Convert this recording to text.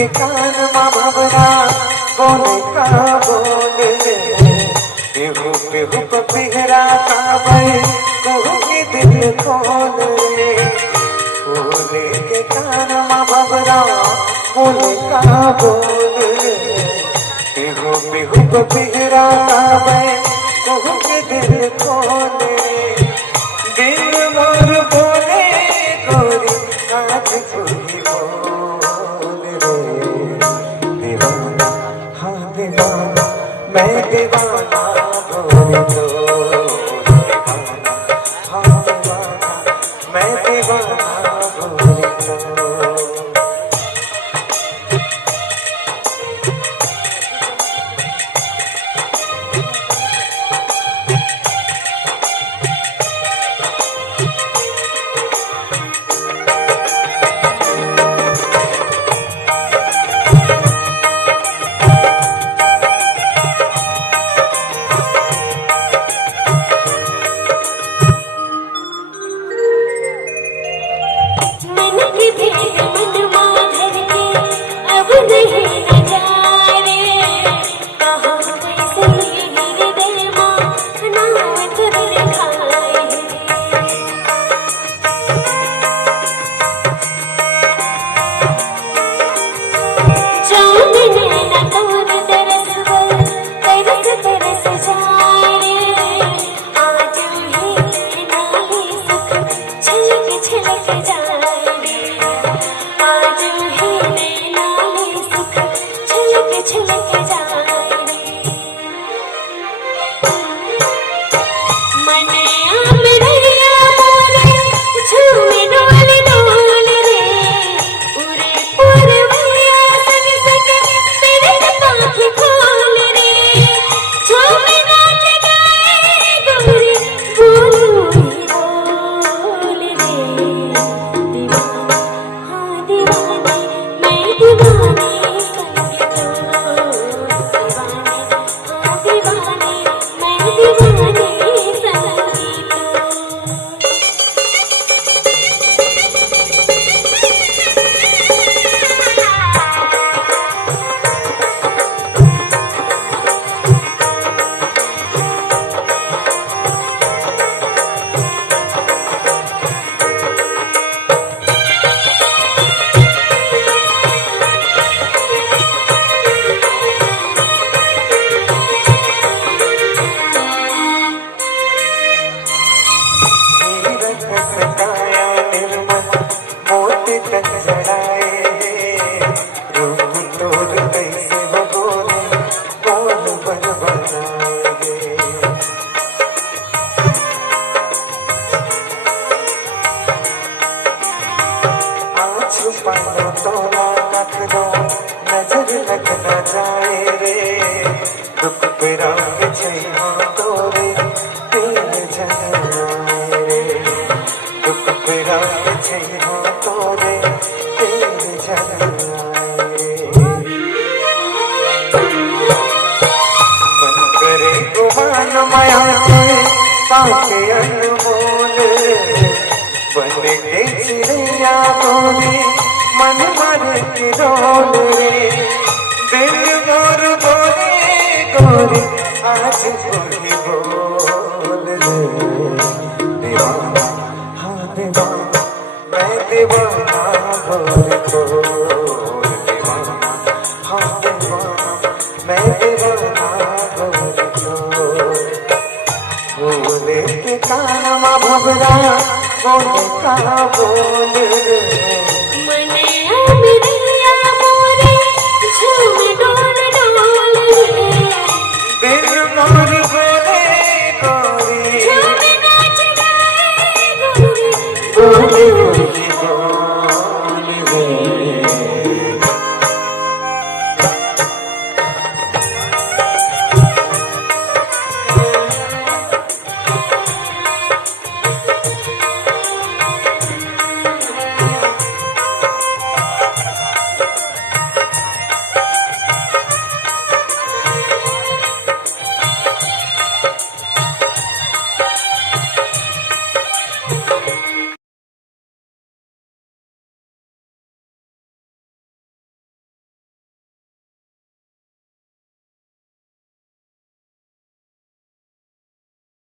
के कान माँ भवरा बोले का बोले पिहू पिहू पिहरा का भाई कहू के दिल खोल ले बोले के कान माँ भवरा बोले का बोले पिहू पिहू पिहरा का भाई कहू के दिल खोल दिल मोर बोले गोरी आज कोई बोल रे दीवाना हाँ दीवाना मैं दीवाना गोरी तो दीवाना हाँ दीवाना मैं दीवाना गोरी तो नजर लग न जाए रे दुख पेरा के छैया तोरे दिल जलाए रे दुख पेरा के छैया तोरे दिल जलाए मन करे गुमान माया पाके अनमोल बन के चिड़िया तोरे मन मर के डोल रे दिल मोर बोले गोरी आज कोई बोल रे दीवाना हाँ दीवाना मैं दीवाना गोरी को दीवाना हाँ दीवाना मैं दीवाना गोरी को बोले के कान माँ भवरा बोले का बोले